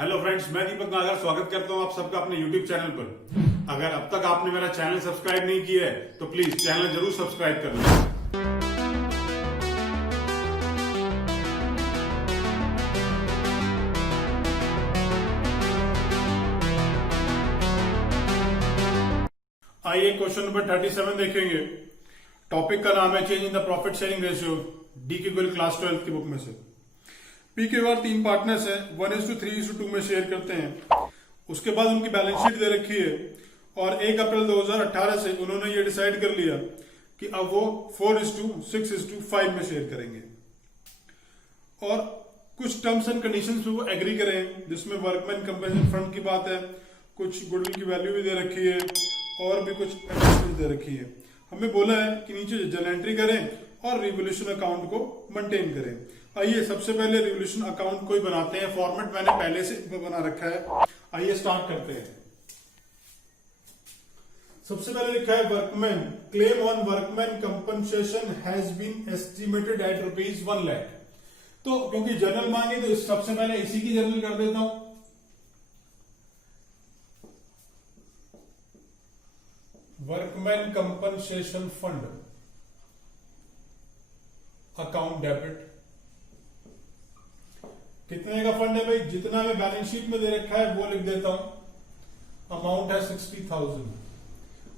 Hello friends, मैं दीपक नागर स्वागत करता हूं आप सबका अपने यूट्यूब चैनल पर। अगर अब तक आपने मेरा चैनल सब्सक्राइब नहीं किया है तो प्लीज चैनल जरूर सब्सक्राइब कर लें। आइए क्वेश्चन नंबर 37 देखेंगे। टॉपिक का नाम है change in the profit sharing ratio, D के गोयल क्लास 12 की बुक में से। पी के बाद 3 पार्टनर्स हैं, 1:3:2 में शेयर करते हैं। उसके बाद उनकी बैलेंस शीट दे रखी है और 1 अप्रैल 2018 से उन्होंने ये डिसाइड कर लिया कि अब वो 4:6:5 में शेयर करेंगे और कुछ टर्म्स एंड कंडीशंस पे वो एग्री करें, जिसमें वर्कमैन कंपनसेशन फंड की बात है, कुछ गुडविल की वैल्यू भी दे रखी है और भी कुछ एडजस्टमेंट दे रखी है। हमें बोला है कि नीचे जर्नल एंट्री करें और रिवोल्यूशन अकाउंट को मेंटेन करें। आइए सबसे पहले रिवोल्यूशन अकाउंट को ही बनाते हैं। फॉर्मेट मैंने पहले से बना रखा है, आइए स्टार्ट करते हैं। सबसे पहले लिखा है workman, claim on workman compensation has been estimated at ₹1 lakh. तो क्योंकि जनरल मांगे तो सबसे पहले इसी की जनरल कर देता हूं। Workman compensation fund account debit. कितने का फंड है भाई? जितना मैं बैलेंस शीट में दे रखा है वो लिख देता हूं। अमाउंट है 60,000।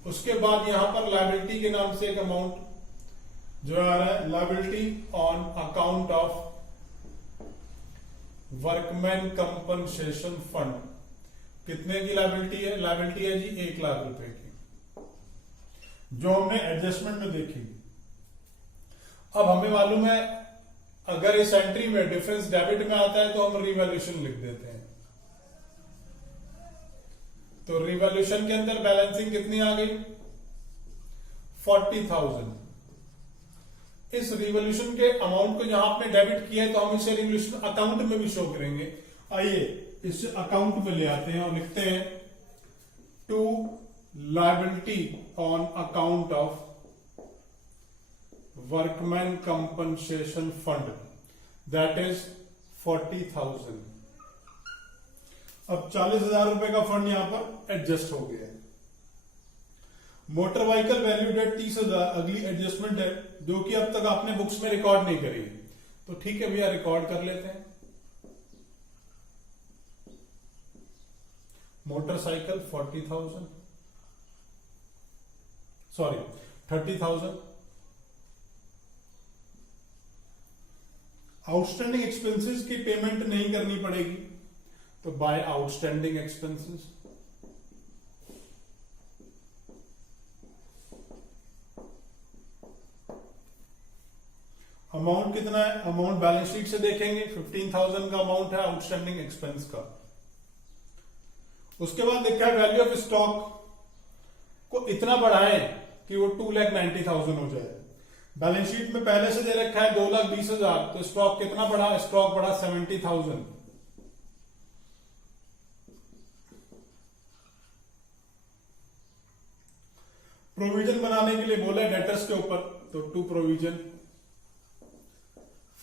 उसके बाद यहां पर लायबिलिटी के नाम से एक अमाउंट जो आ रहा है, liability on account of workman compensation fund. कितने की लायबिलिटी है? लायबिलिटी है जी 1 लाख रुपए की, जो हमने एडजस्टमेंट में देखी। अब हमें मालूम है अगर इस एंट्री में डिफरेंस डेबिट में आता है तो हम रिवैल्यूएशन लिख देते हैं। तो रिवैल्यूएशन के अंदर बैलेंसिंग कितनी आ गई? 40,000। इस रिवॉल्यूशन के अमाउंट को जहां आपने डेबिट किया है तो हम इसे रिवॉल्यूशन अकाउंट में भी शो करेंगे। आइए इसे अकाउंट में ले आते हैं और लिखते हैं to liability on account of workman compensation fund, that is 40,000। अब 40,000 रुपए का फंड यहां पर एडजस्ट हो गया है। मोटर व्हीकल वैल्यू डेट 30,000 अगली एडजस्टमेंट है, जो कि अब तक आपने बुक्स में रिकॉर्ड नहीं करी। तो ठीक है भैया, रिकॉर्ड कर लेते हैं। Motorcycle 40,000, sorry 30,000। आउटस्टैंडिंग एक्सपेंसेस की पेमेंट नहीं करनी पड़ेगी, तो बाय आउटस्टैंडिंग एक्सपेंसेस। अमाउंट कितना है? अमाउंट बैलेंस शीट से देखेंगे 15,000 का अमाउंट है आउटस्टैंडिंग एक्सपेंस का। उसके बाद लिखा है वैल्यू ऑफ स्टॉक को इतना बढ़ाएं कि वो 2,90,000 हो जाए। बैलेंस शीट में पहले से दे रखा है 2,20,000, तो स्टॉक कितना बढ़ा? स्टॉक बढ़ा 70,000। प्रोविजन बनाने के लिए बोला डेटर्स के ऊपर, तो to provision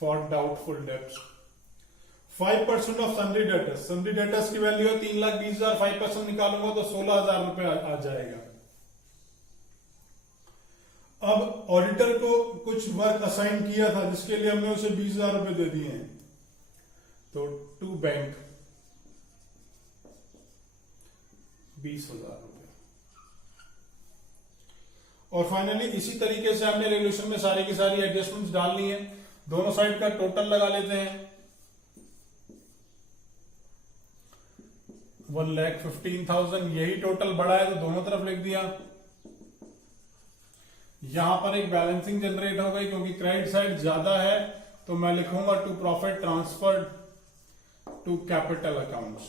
for doubtful debts. 5% of sundry debtors. Sundry debtors की वैल्यू है 3,20,000, 5% निकालूंगा तो 16,000 रुपए आ जाएगा। अब ऑडिटर को कुछ वर्क असाइन किया था जिसके लिए हमने उसे 20,000 रुपए दे दिए हैं, तो टू बैंक 20,000 रुपए। और फाइनली इसी तरीके से हमने रेगुलेशन में सारी की सारी एडजस्टमेंट्स डालनी है। दोनों साइड का टोटल लगा लेते हैं। 1,15,000 यही टोटल बढ़ा है तो दोनों तरफ लिख दिया। यहां पर एक बैलेंसिंग जनरेट हो गई क्योंकि क्रेडिट साइड ज्यादा है, तो मैं लिखूंगा to profit transferred to capital accounts.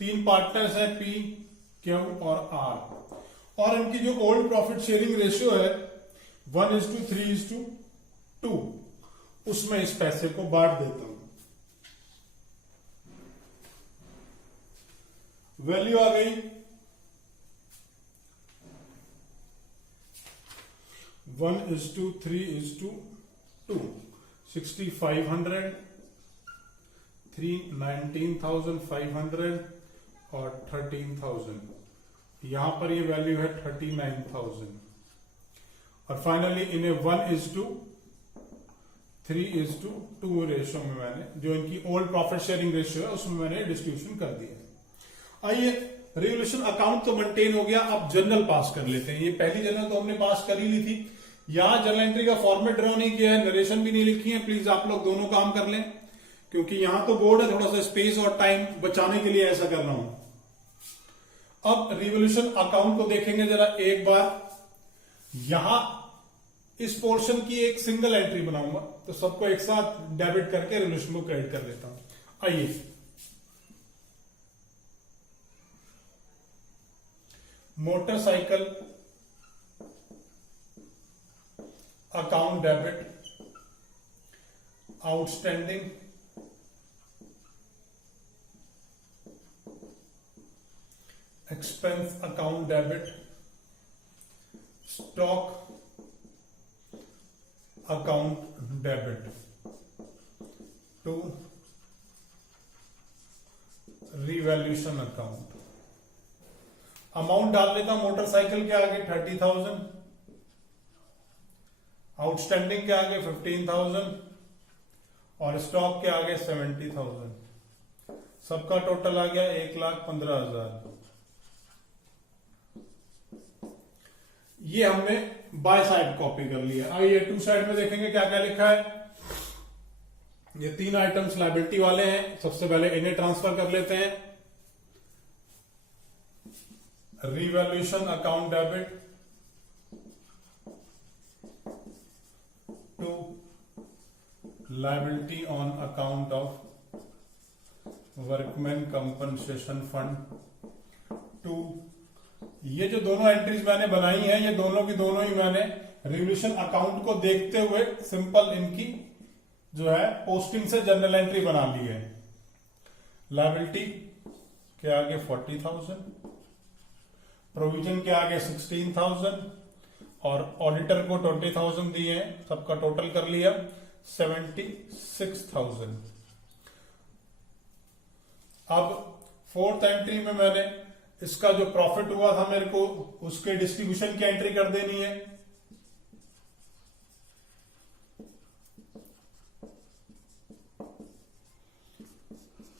3 partners हैं पी, क्यू और आर, और इनकी जो ओल्ड प्रॉफिट शेयरिंग रेशियो है 1:3:2, उसमें इस पैसे को बांट देता हूं। वैल्यू आ गई 1:3:2, 6,500, 19,500 और 13,000, यहां पर ये वैल्यू है 39,000। और फाइनली इन्हें 1:3:2 रेशियो में मैंने, जो इनकी ओल्ड प्रॉफिट शेयरिंग रेशियो है, उसमें मैंने डिस्ट्रीब्यूशन कर दिया। आइए, रिवोल्यूशन अकाउंट तो मेंटेन हो गया, अब जर्नल पास कर लेते हैं। ये पहली जर्नल तो हमने पास कर ही ली थी। यहां जर्नल एंट्री का फॉर्मेट ड्रॉ नहीं किया है, नरेशन भी नहीं लिखी है। प्लीज आप लोग दोनों काम कर लें, क्योंकि यहां तो बोर्ड है, थोड़ा सा स्पेस और टाइम बचाने के लिए ऐसा कर रहा हूं। अब रिवोल्यूशन अकाउंट को देखेंगे जरा एक बार। यहां इस पोर्शन की एक सिंगल एंट्री बनाऊंगा, तो सबको एक साथ डेबिट करके रिवोल्यूशन को क्रेडिट कर लेता हूं। आइए, motorcycle account debit, outstanding, expense account debit, stock account debit to revaluation account. Amount डाल लेता हूं मोटरसाइकिल के आगे 30,000, आउटस्टैंडिंग के आगे 15,000 और स्टॉक के आगे 70,000। सबका टोटल आ गया 1,15,000। ये हमने बाय साइड कॉपी कर लिया। आइए टू साइड में देखेंगे क्या क्या लिखा है। ये तीन आइटम्स लायबिलिटी वाले हैं। सबसे पहले इन्हें ट्रांसफर कर लेते हैं। Revaluation account debit to liability on account of workman compensation fund to. ये जो दोनों एंट्रीज मैंने बनाई हैं, ये दोनों की दोनों ही मैंने रिवोल्यूशन अकाउंट को देखते हुए सिंपल इनकी जो है पोस्टिंग से जनरल एंट्री बना ली है। लायबिलिटी के आगे 40,000, प्रोविजन के आगे 16,000 और ऑडिटर को 20,000 दिए हैं। सबका टोटल कर लिया 76,000। अब फोर्थ एंट्री में मैंने इसका जो प्रॉफिट हुआ था मेरे को, उसके डिस्ट्रीब्यूशन की एंट्री कर देनी है।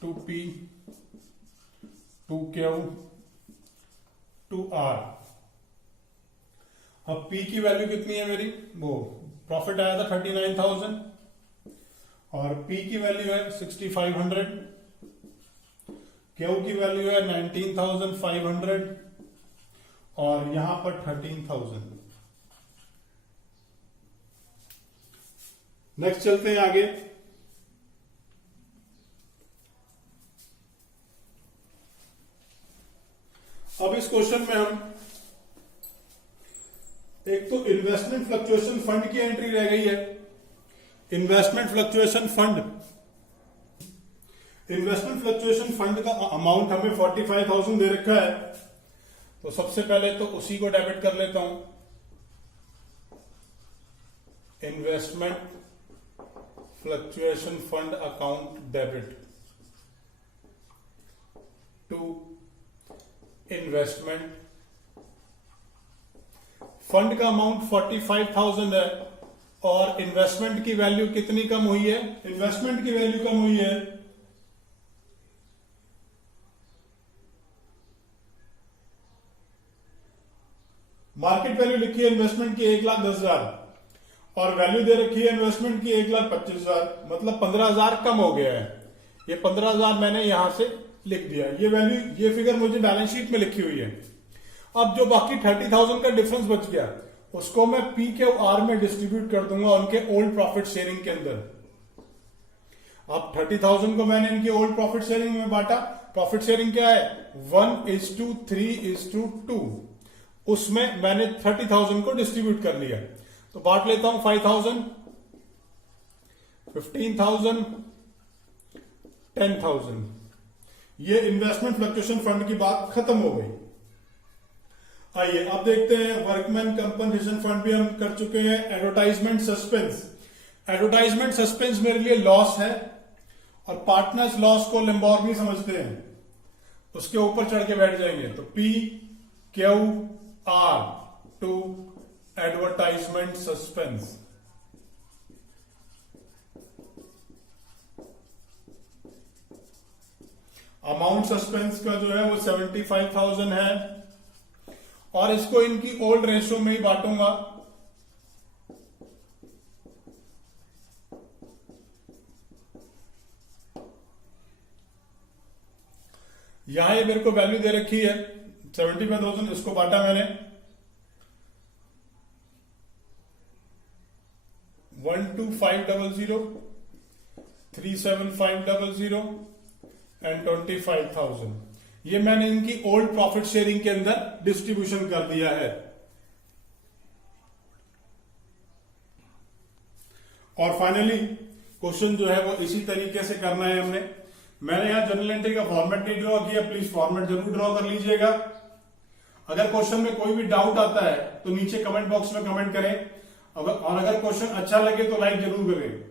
To P, to Q, to R. अब पी की वैल्यू कितनी है मेरी, वो प्रॉफिट आया था 39,000 और पी की वैल्यू है 6,500, क्यू की वैल्यू है 19,500 और यहां पर 13,000। नेक्स्ट चलते हैं आगे। अब इस क्वेश्चन में हम एक तो इन्वेस्टमेंट फ्लक्चुएशन फंड की एंट्री रह गई है। Investment fluctuation fund, investment fluctuation fund का अमाउंट हमें 45,000 दे रखा है, तो सबसे पहले तो उसी को डेबिट कर लेता हूं। Investment fluctuation fund account debit to investment. Fund का अमाउंट 45,000 है और इन्वेस्टमेंट की वैल्यू कितनी कम हुई है, इन्वेस्टमेंट की वैल्यू कम हुई है मार्केट वैल्यू लिखी है इन्वेस्टमेंट की 1,10,000 और वैल्यू दे रखी है इन्वेस्टमेंट की 1,25,000, मतलब 15,000 कम हो गया है। ये 15,000 मैंने यहां से लिख दिया। ये वैल्यू, ये फिगर मुझे बैलेंस शीट में लिखी हुई है। अब जो बाकी 30,000 का डिफरेंस बच गया, उसको मैं पी के आर में डिस्ट्रीब्यूट कर दूंगा उनके ओल्ड प्रॉफिट शेयरिंग के अंदर। अब 30,000 को मैंने इनकी ओल्ड प्रॉफिट शेयरिंग में बांटा। प्रॉफिट शेयरिंग क्या है, 1:3:2। उसमें मैंने 30,000 को डिस्ट्रीब्यूट कर लिया। तो बांट लेता हूं 5,000, 15,000, 10,000। ये इन्वेस्टमेंट फ्लक्चुएशन फंड की बात खत्म हो गई। आइए अब देखते हैं वर्कमैन कंपनसेशन फंड भी हम कर चुके हैं। एडवर्टाइजमेंट सस्पेंस, एडवर्टाइजमेंट सस्पेंस मेरे लिए लॉस है और पार्टनर्स लॉस को लैम्बोर्गिनी समझते हैं, उसके ऊपर चढ़ के बैठ जाएंगे। तो P Q R to advertisement suspense. Amount suspense का जो है वो 75,000 है और इसको इनकी ओल्ड रेशियो में ही बांटूंगा। यहां ये मेरे को वैल्यू दे रखी है 75,000, इसको बांटा मैंने 12500, 37500 एंड 25,000। ये मैंने इनकी ओल्ड प्रॉफिट शेयरिंग के अंदर डिस्ट्रीब्यूशन कर दिया है। और फाइनली क्वेश्चन जो है वो इसी तरीके से करना है हमने। मैंने यहां जनरल एंट्री का फॉर्मेट नहीं ड्रॉ किया, प्लीज फॉर्मेट जरूर ड्रॉ कर लीजिएगा। अगर क्वेश्चन में कोई भी डाउट आता है तो नीचे कमेंट बॉक्स में कमेंट करें, और अगर क्वेश्चन अच्छा लगे तो लाइक जरूर करें।